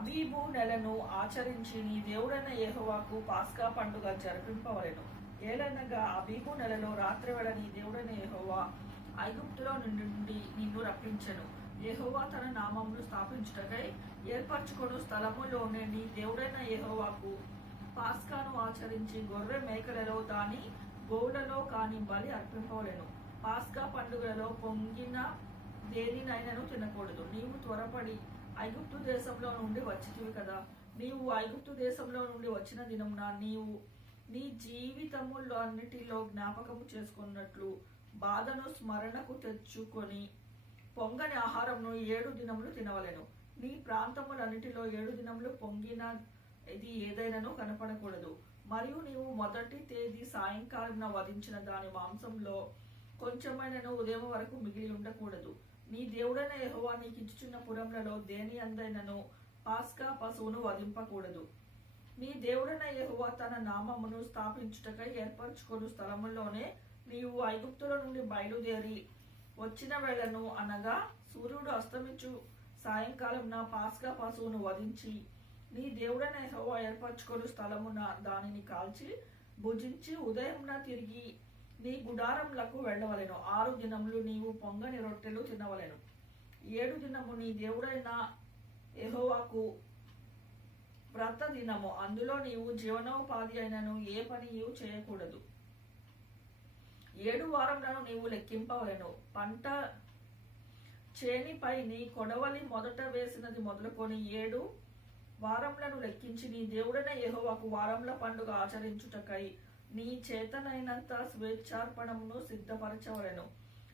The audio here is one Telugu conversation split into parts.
అబీబు నెలను ఆచరించి నీ దేవుడైన యెహోవాకు పాస్కా పండుగ జరిపింపవలెను. ఏలనగా అబీబు నెలలో రాత్రివేళ నీ దేవుడైన యెహోవా ఐగుప్తులో నుండి నిన్ను రప్పించెను. యెహోవా తన నామమును స్థాపించుటకై ఏర్పరచుకొను స్థలములోనే నీ దేవుడైన యెహోవాకు పాస్కాను ఆచరించి గొర్రె మేకలలో దాని గోవులలో కాని బలి అర్పింపవలెను. పాస్కా పండుగలో పొంగిన దేనినైనను తినకూడదు. నీవు త్వరపడి ఐగుప్తు దేశంలో నుండి వచ్చితివి కదా. నీవు ఐగుప్తు దేశంలో నుండి వచ్చిన దినమున నీవు నీ జీవితములో అన్నిటిలో జ్ఞాపకము చేసుకున్నట్లు బాధను స్మరణకు తెచ్చుకొని పొంగని ఆహారమును 7 దినములు తినవలెను. నీ ప్రాంతములన్నిటిలో 7 దినములు పొంగిన ఇది ఏదైనాను కనపడకూడదు. మరియు నీవు మొదటి తేదీ సాయంకాలం వధించిన దాని మాంసంలో కొంచెమైనను ఉదయం వరకు మిగిలి ఉండకూడదు. నీ దేవుడైన యెహోవా నీకు ఇచ్చుచున్న పురములలో దేని అందైనను పాస్కా పశువును వధింపకూడదు. నీ దేవుడైన యెహోవా తన నామమును స్థాపించుటకై ఏర్పరచుకొను స్థలములోనే నీవు ఐగుప్తుల నుండి బయలుదేరి వచ్చిన వేళను, అనగా సూర్యుడు అస్తమించు సాయంకాలం పాస్కా పశువును వధించి నీ దేవుడైన యెహోవా ఏర్పరచుకొను స్థలమున దానిని కాల్చి భుజించి ఉదయంన తిరిగి నీ గుడారములకు వెళ్ళవలెను. 6 దినములు నీవు పొంగని రొట్టెలు తినవలెను. 7 దినము నీ దేవుడైన యెహోవాకు వ్రత దినము. అందులో నీవు జీవనోపాధి అయినను ఏ పనియు చేయకూడదు. 7 వారములను నీవు లెక్కింపవలెను. పంట చేనిపై నీ కొడవలి మొదట వేసినది మొదలుకొని 7 వారములను లెక్కించి నీ దేవుడైన యెహోవాకు వారముల పండుగ ఆచరించుటకై నీ చేతనైనంత స్వేచ్ఛార్పణమును సిద్ధపరచవలెను.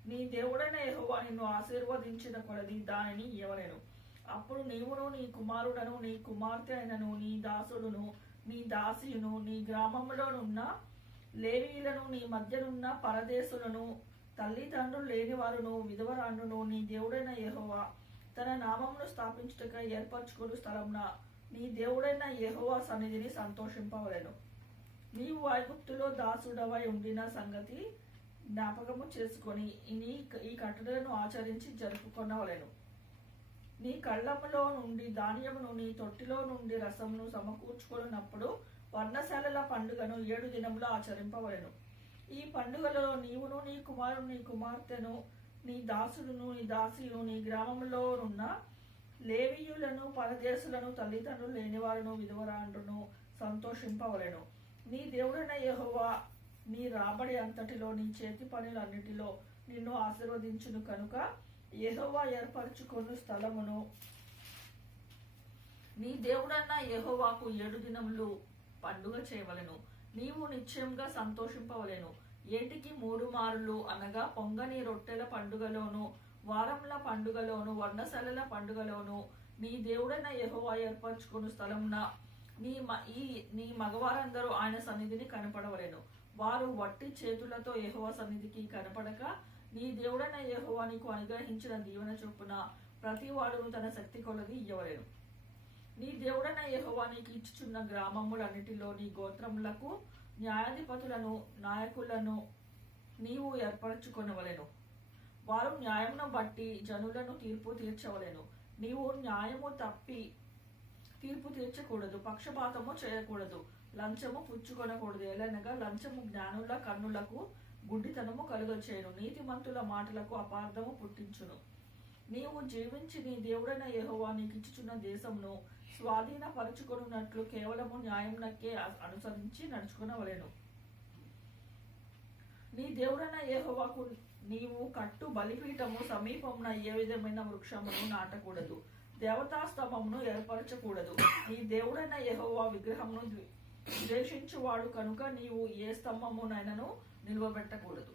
నీ దేవుడైన యెహోవా నిన్ను ఆశీర్వదించిన కొలది దానిని ఇవ్వవలెను. అప్పుడు నీవును నీ కుమారుడను నీ కుమార్తె అయినను నీ దాసుడును నీ దాసియును నీ గ్రామములోనున్న లేవీయులను నీ మధ్యనున్న పరదేశులను తల్లిదండ్రులు లేనివారును విధవరాండ్రును నీ దేవుడైన యెహోవా తన నామమును స్థాపించుటకై ఏర్పరచుకొను స్థలమున నీ దేవుడైన యెహోవా సన్నిధిని సంతోషింపవలెను. నీవు ఐగుప్తులో దాసుడవై ఉండిన సంగతి జ్ఞాపకము చేసుకొని ఈ కట్టడలను ఆచరించి జరుపుకొనవలెను. నీ కళ్ళములో నుండి ధాన్యమును నీ తొట్టిలో నుండి రసమును సమకూర్చుకొనున్నప్పుడు వర్ణశాలల పండుగను 7 దినములు ఆచరింపవలెను. ఈ పండుగలో నీవును నీ కుమారుడు నీ కుమార్తెను నీ దాసుడును నీ దాసియును నీ గ్రామంలోనున్న లేవీయులను పరదేశులను తల్లిదండ్రులు లేనివారును విధవరాండ్రును సంతోషింపవలెను. నీ దేవుడైన యెహోవా నీ రాబడి అంతటిలో నీ చేతి పనులన్నిటిలో నిన్ను ఆశీర్వదించును కనుక యెహోవా ఏర్పరచుకొను స్థలమును నీ దేవుడైన యెహోవాకు 7 దినములు పండుగ చేయవలెను. నీవు నిశ్చయంగా సంతోషింపవలెను. ఏటికి 3 మారులు, అనగా పొంగని రొట్టెల పండుగలోను వారముల పండుగలోను వర్ణశాలల పండుగలోను నీ దేవుడైన యెహోవా ఏర్పరచుకొను స్థలమున నీ మగవారందరూ ఆయన సన్నిధిని కనపడవలెను. వారు వట్టి చేతులతో యెహోవా సన్నిధికి కనపడక నీ దేవుడైన యెహోవా నీకు అనుగ్రహించిన దీవెన చొప్పున ప్రతి వాడును తన శక్తి కొలది ఇయ్యవలెను. నీ దేవుడైన యెహోవా నీకు ఇచ్చుచున్న గ్రామములన్నిటిలో నీ గోత్రములకు న్యాయాధిపతులను నాయకులను నీవు ఏర్పరచుకొనవలెను. వారు న్యాయమును బట్టి జనులను తీర్పు తీర్చవలెను. నీవు న్యాయము తప్పి తీర్పు తీర్చకూడదు, పక్షపాతము చేయకూడదు, లంచము పుచ్చుకొనకూడదు. ఏలనగా లంచము జ్ఞానుల కన్నులకు గుడ్డితనము కలుగచేయును, నీతిమంతుల మాటలకు అపార్థము పుట్టించును. నీవు జీవించి నీ దేవుడైన యెహోవా నీకు ఇచ్చుచున్న దేశమును స్వాధీనపరచుకొనున్నట్లు కేవలము న్యాయమునకే అనుసరించి నడుచుకొనవలెను. నీ దేవుడైన యెహోవాకు నీవు కట్టు బలిపీఠము సమీపమున ఏ విధమైన వృక్షమును నాటకూడదు, దేవతాస్తంభమును ఏర్పరచకూడదు. నీ దేవుడైన యెహోవా విగ్రహమును ద్వేషించువాడు కనుక నీవు ఏ స్తంభమునైనను నిలువబెట్టకూడదు.